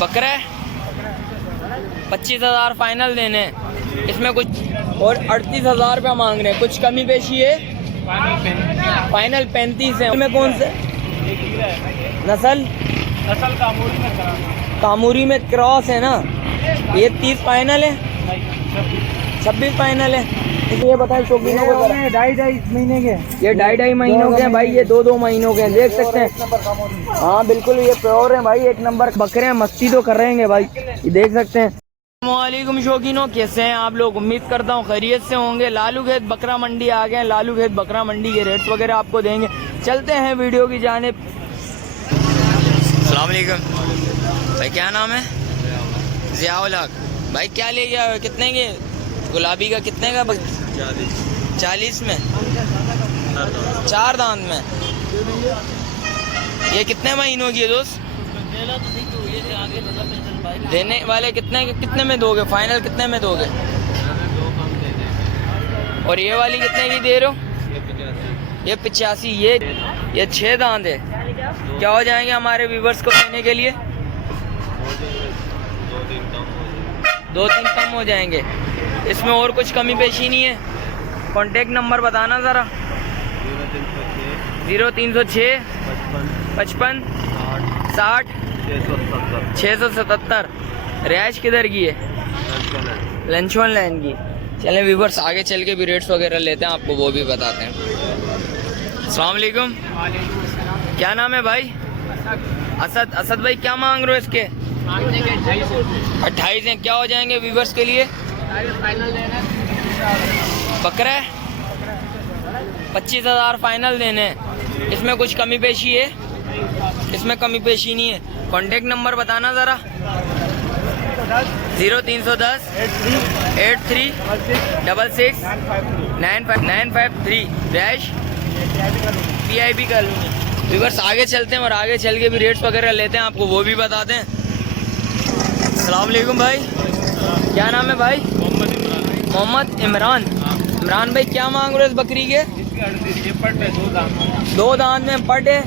बकरा है 25,000 फाइनल देने हैं। इसमें कुछ और 38,000 रुपया मांग रहे हैं, कुछ कमी पेशी है। फाइनल 35 है। में कौन से नस्ल कामूरी में क्रॉस है ना? ये 30 फाइनल है, 26 फाइनल है। ये बताएं शौकीनों को, 2.5 महीने के, ये 2.5 महीनों के हैं भाई, ये 2 महीनों के हैं, देख सकते हैं। हाँ बिल्कुल ये प्योर है भाई, एक नंबर बकरे हैं, मस्ती तो कर रहे हैं भाई, ये देख सकते हैं। अस्सलामुअलैकुम शौकीनों, कैसे हैं आप लोग? उम्मीद करता हूँ खैरियत से होंगे। लालू खेत बकरा मंडी आ गए हैं, लालू खेत बकरा मंडी के रेट्स वगैरह आपको देंगे। चलते हैं वीडियो की जानिब। अस्सलाम वालेकुम भाई, क्या नाम है? ज़ियाउल हक भाई, क्या ले गया? कितने के गुलाबी का? कितने का? 40 में, 4 दांत में। ये कितने महीनों की है दोस्त? देने वाले कितने में दोगे? फाइनल कितने में दोगे? और ये वाली कितने की दे रहे हो? ये 85। ये 6 दांत है। क्या हो जाएंगे हमारे व्यूवर्स को देने के लिए? 2-3 कम हो जाएंगे। इसमें और कुछ कमी पेशी नहीं है? कॉन्टेक्ट नंबर बताना ज़रा। 0306 55 60 677। रिहाइश किधर की है? लंचवन लाइन की। चलें व्यूवर्स, आगे चल के भी रेट्स वगैरह लेते हैं, आपको वो भी बताते हैं। अस्सलाम वालेकुम, क्या नाम है भाई? असद भाई, क्या मांग रहे हो इसके? 28 हैं। क्या हो जाएंगे व्यूवर्स के लिए? बकरा है 25,000 फाइनल देने हैं। इसमें कुछ कमी पेशी है? इसमें कमी पेशी नहीं है। कॉन्टेक्ट नंबर बताना ज़रा। 0310 83 66 953। Rash PIB colony. व्यूवर्स आगे चलते हैं और आगे चल के भी रेट्स वगैरह लेते हैं, आपको वो भी बताते हैं। अस्सलाम वालेकुम भाई, क्या नाम है भाई? मोहम्मद इमरान। इमरान भाई, क्या मांग रहे हो इस बकरी के? 2 दांत में पट है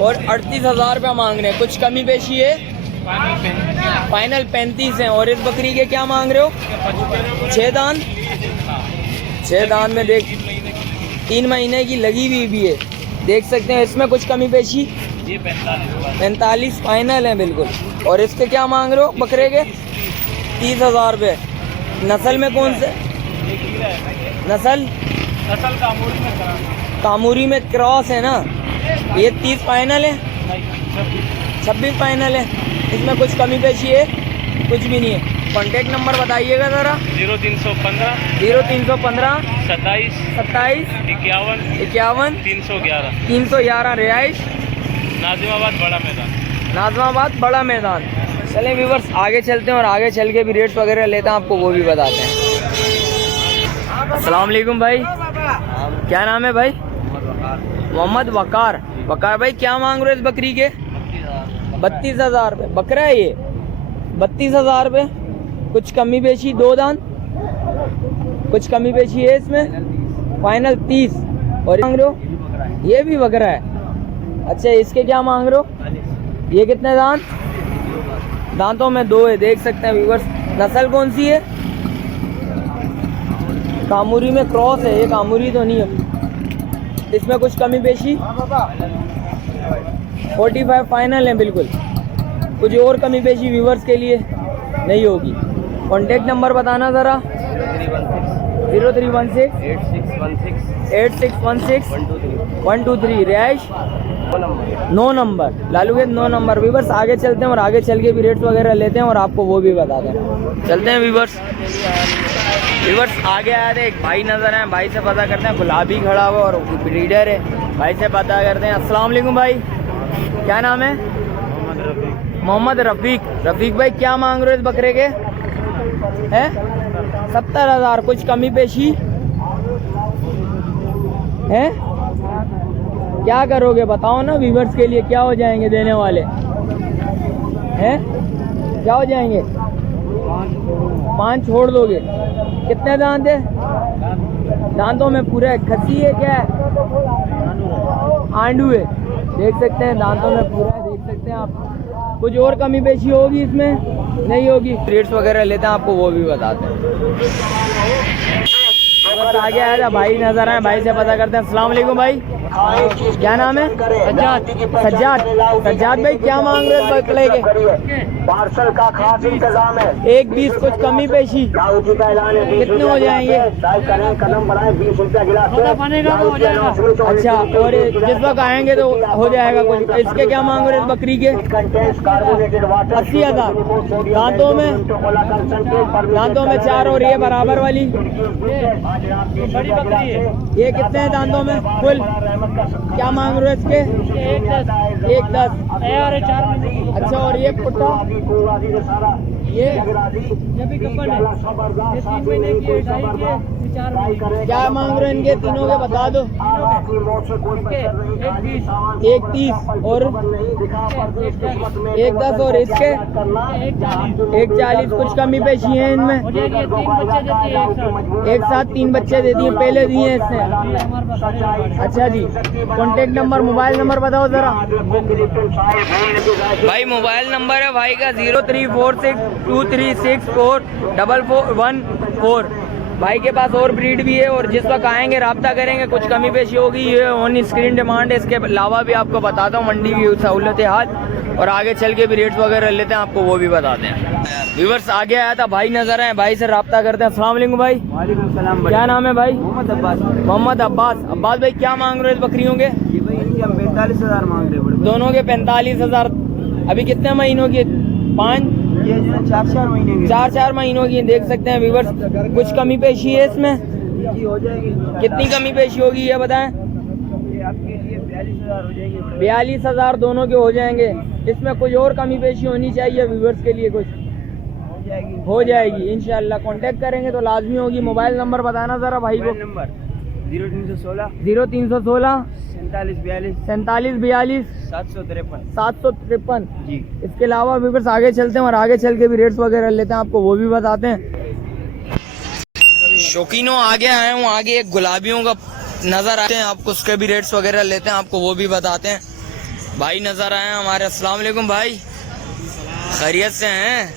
और 38,000 रुपया मांग रहे हैं, कुछ कमी पेशी है? फाइनल 35 है। और इस बकरी के क्या मांग रहे हो? 6 दांत। 6 दांत में देख 3 महीने की लगी हुई भी है, देख सकते हैं। इसमें कुछ कमी पेशी? 45 फाइनल है बिल्कुल। और इसके क्या मांग रहे हो बकरे के? 30,000 रुपये। नस्ल में कौन से नस्ल कामूरी में क्रॉस है ना? ये 30 फाइनल है, 26 फाइनल है। इसमें कुछ कमी पेशी है? कुछ भी नहीं है। कॉन्टेक्ट नंबर बताइएगा ज़रा। 0315 27 51 311। रिहाइश नाज़िमाबाद बड़ा मैदान। चलें व्यूवर्स, आगे चलते हैं और आगे चल के भी रेट्स वगैरह लेते हैं, आपको वो भी बताते हैं। अस्सलाम वालेकुम भाई, क्या नाम है भाई? मोहम्मद वकार। वकार भाई, क्या मांग रहे हो इस बकरी के? 32,000 रुपये। बकरा है ये 32,000 रुपये। कुछ कमी पेशी? 2 दांत, कुछ कमी पेशी है इसमें? फाइनल 30। और मांग रहे हो? ये भी बकरा है। अच्छा, इसके क्या मांग रहे हो? ये कितने दांत? दांतों में 2 है, देख सकते हैं व्यूवर्स। नस्ल कौन सी है? कामूरी में क्रॉस है, ये कामूरी तो नहीं है। इसमें कुछ कमी पेशी? 45 फाइनल है बिल्कुल। कुछ और कमी पेशी व्यूवर्स के लिए नहीं होगी। कॉन्टेक्ट नंबर बताना ज़रा। 0316 8616 123। रिहाइश 9 नंबर, लालू खेत 9 नंबर। व्यूवर्स आगे चलते हैं और आगे चल के भी रेट्स वगैरह लेते हैं और आपको वो भी बताते हैं। चलते हैं व्यूवर्स। आगे आ रहे एक भाई नजर आए, भाई से पता करते हैं। गुलाबी खड़ा हुआ और ब्रीडर है, भाई से पता करते हैं। अस्सलाम वालेकुम भाई, क्या नाम है? मोहम्मद रफीक। रफीक भाई, क्या मांग रहे हो इस बकरे के? हैं 70,000। कुछ कमी पेशी है? क्या करोगे बताओ ना व्यूवर्स के लिए, क्या हो जाएंगे देने वाले हैं? क्या हो जाएंगे? 5 छोड़ दोगे? कितने दांत है? दांतों में पूरा खसी है क्या है? आंडू है, देख सकते हैं दांतों में पूरा है, देख सकते हैं आप। कुछ और कमी पेशी होगी इसमें? नहीं होगी। रेट्स वगैरह लेते हैं, आपको वो भी बताते हैं। बस आगे आया था भाई नजर आए, भाई से पता करते हैं। अस्सलाम वालेकुम भाई, क्या नाम है? सज्जाद। सज्जाद, सज्जाद भाई क्या मांग रहे हैं बकले के? पार्सल का खास इंतजाम है। 1-20 कुछ कमी पेशी कितने हो जाएंगे? कदम बढ़ाए 20 रुपया गिलास। अच्छा, और जिस वक्त आएंगे तो हो जाएगा कुछ। इसके क्या मांग रहे हैं बकरी के? 80,000। दांतों में 4 और ये बराबर वाली बड़ी बकरी है। ये कितने हैं दांतों में कुल? क्या मांग रहे हो इसके? 1-10। 4 महीने। अच्छा, और ये पुट्ठा ये भी कपल है, ये 3 महीने की है, 2.5 की है, 4 महीने की। क्या मांग रहे हो इनके तीनों के? बता दो। 1-30 और 1-10 और इसके 1-40। कुछ कमी पेशी है इनमें? 3 बच्चे देती है एक साथ 3 बच्चे दे दिए, पहले दिए हैं इसने। अच्छा जी, कॉन्टेक्ट नंबर, मोबाइल नंबर बताओ जरा भाई। मोबाइल नंबर है भाई का 034623644414। भाई के पास और ब्रीड भी है, और जिस वक्त आएंगे राब्ता करेंगे, कुछ कमी पेशी होगी। ये ऑन स्क्रीन डिमांड है। इसके अलावा भी आपको बताता हूँ मंडी की सहूलत हाल, और आगे चल के भी रेट्स वगैरह लेते हैं, आपको वो भी बताते हैं। व्यूअर्स आगे आया था भाई नजर आए, भाई से राब्ता करते हैं। अस्सलाम वालेकुम भाई। वालेकुम सलाम। क्या नाम है भाई? मोहम्मद अब्बास। मोहम्मद अब्बास। अब्बास भाई क्या मांग रहे हो इस बकरियों के? ये भाई इनके हम 45,000 मांग रहे हैं। दोनों के 45,000। अभी कितने महीनों की? 5? ये जो है 4-4 महीने के। 4-4 महीनों की। देख सकते हैं व्यूअर्स, कुछ कमी पेशी है इसमें? जी हो जाएगी। कितनी कमी पेशी होगी ये बताएं? ये आपके लिए 42,000 हो जाएगी। 42,000 दोनों के हो जाएंगे। इसमें कुछ और कमी पेशी होनी चाहिए व्यूअर्स के लिए? कुछ हो जाएगी इंशाल्लाह। कांटेक्ट करेंगे तो लाजमी होगी। मोबाइल नंबर बताना जरा भाई को। नंबर 0316 0316 4742 4742 753 753। जी। इसके अलावा व्यूअर्स आगे चलते हैं, और आगे चल के भी रेट्स वगैरह लेते हैं, आपको वो भी बताते हैं। शौकीनों आगे आए हूँ, आगे एक गुलाबियों का नजर आते हैं, आपको उसके भी रेट्स वगैरह लेते हैं, आपको वो भी बताते हैं। भाई नजर आए हमारे। अस्सलाम वालेकुम भाई, खैरियत से हैं?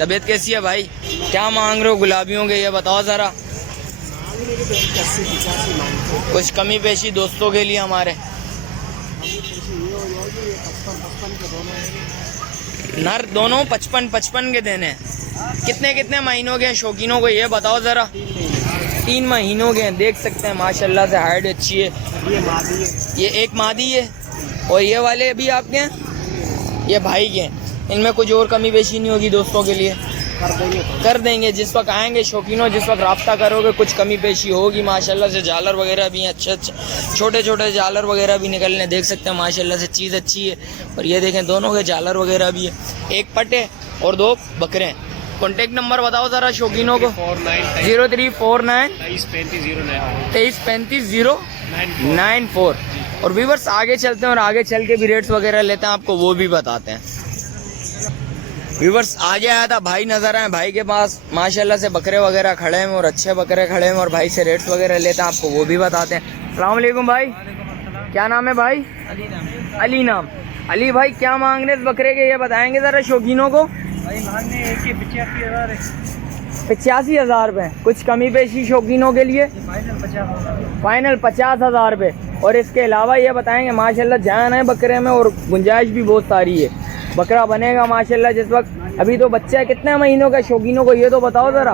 तबीयत कैसी है भाई? क्या मांग रहे हो गुलाबियों के, ये बताओ जरा। कुछ कमी पेशी दोस्तों के लिए हमारे। नर दोनों 55 के देने। कितने कितने महीनों के हैं शौकीनों को, ये बताओ जरा। 3 महीनों के हैं। देख सकते हैं माशाल्लाह से हाइट अच्छी है। ये एक मादी है, और ये वाले भी आपके हैं? ये भाई के हैं। इनमें कुछ और कमी पेशी नहीं होगी दोस्तों के लिए? कर देंगे जिस वक्त आएंगे शौकीनों, जिस वक्त राब्ता करोगे कुछ कमी पेशी होगी। माशाल्लाह से झालर वगैरह भी हैं, अच्छे छोटे छोटे झालर वगैरह भी निकलने देख सकते हैं। माशाल्लाह से चीज़ अच्छी है। और ये देखें दोनों के झालर वगैरह भी है। एक पट है और 2 बकरे हैं। कॉन्टेक्ट नंबर बताओ ज़रा शौकीनों को। 0349 2335 और व्यूअर्स आगे चलते हैं, और आगे चल के भी रेट्स वगैरह लेते हैं, आपको वो भी बताते हैं। व्यूअर्स आगे आया था भाई नजर आए, भाई के पास माशाल्लाह से बकरे वगैरह खड़े हैं, और अच्छे बकरे खड़े हैं, और भाई से रेट्स वगैरह लेते हैं, आपको वो भी बताते हैं। अस्सलाम वालेकुम भाई, क्या नाम है भाई? अली नाम। अली भाई क्या मांग रहे इस बकरे के, ये बताएंगे जरा शौकीनों को। भाई मांगने 85,000 है। 85,000 रुपये। कुछ कमी पेशी शौकीनों के लिए? फाइनल 50,000 रुपये। और इसके अलावा ये बताएंगे माशाल्लाह जान है बकरे में, और गुंजाइश भी बहुत सारी है। बकरा बनेगा माशाल्लाह जिस वक्त। अभी तो बच्चा है, कितने महीनों का शौकीनों को ये तो बताओ जरा।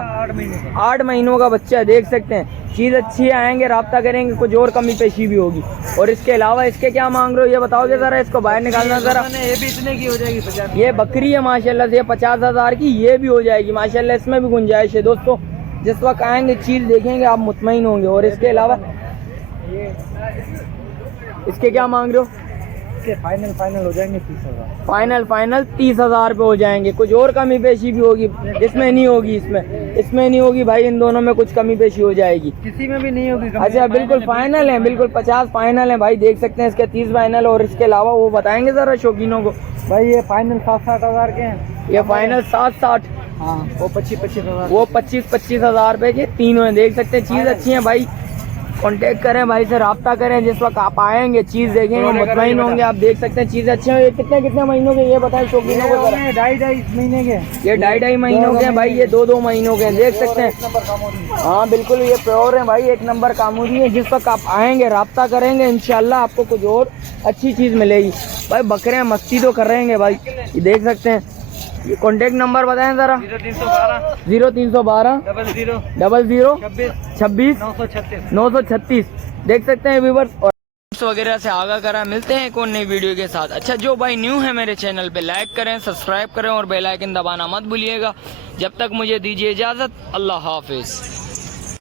8 महीनों का बच्चा है। देख सकते हैं चीज़ अच्छी है, आएंगे राब्ता करेंगे, कुछ और कमी पेशी भी होगी। और इसके अलावा इसके क्या मांग रहे हो ये बताओगे जरा, इसको बाहर निकालना जरा। ये भी इतने की हो जाएगी 50। ये बकरी है माशाल्लाह से 50,000 की, ये भी हो जाएगी माशाल्लाह। इसमें भी गुंजाइश है दोस्तों, जिस वक्त आएंगे चीज़ देखेंगे आप मुतमईन होंगे। और इसके अलावा इसके क्या मांग रहे हो? फाइनल हो जाएंगे 30,000। फाइनल 30,000 पे हो जाएंगे। कुछ और कमी पेशी भी होगी, इसमें नहीं होगी। इसमें नहीं होगी भाई, इन दोनों में कुछ कमी पेशी हो जाएगी। किसी में भी नहीं होगी। अच्छा बिल्कुल फाइनल है, बिल्कुल 50 फाइनल है भाई। देख सकते हैं इसके 30 फाइनल। और इसके अलावा वो बताएंगे जरा शौकीनों को। भाई ये फाइनल 7-8 के हैं। ये फाइनल 7-8। हाँ, वो 25,000। वो 25,000 रुपए के तीनों हैं। देख सकते हैं चीज़ अच्छी है भाई। कांटेक्ट करें भाई से, राब्ता करें। जिस वक्त आप आएंगे चीज देखेंगे, मुतमईन होंगे। आप देख सकते हैं चीजें अच्छी हैं। ये कितने कितने महीनों के, ये बताएं शौकीनों को जरा। 2.5 महीने के। ये 2.5 महीनों के हैं भाई, ये 2 महीनों के हैं, देख सकते हैं। हाँ बिल्कुल ये प्योर है भाई, 1 नंबर कामूरी है। जिस वक्त आप आएंगे राब्ता करेंगे, इंशाल्लाह आपको कुछ और अच्छी चीज मिलेगी भाई। बकरे मस्ती तो कर रहे हैं भाई, ये देख सकते हैं। ये कॉन्टेक्ट नंबर बताएं जरा। 0312 00 26 936। देख सकते हैं व्यूअर्स। और वगैरह से आगाह करा। मिलते हैं एक और नई वीडियो के साथ। अच्छा जो भाई न्यू है मेरे चैनल पे, लाइक करें, सब्सक्राइब करें और बेल आइकन दबाना मत भूलिएगा। जब तक मुझे दीजिए इजाजत, अल्लाह हाफिज।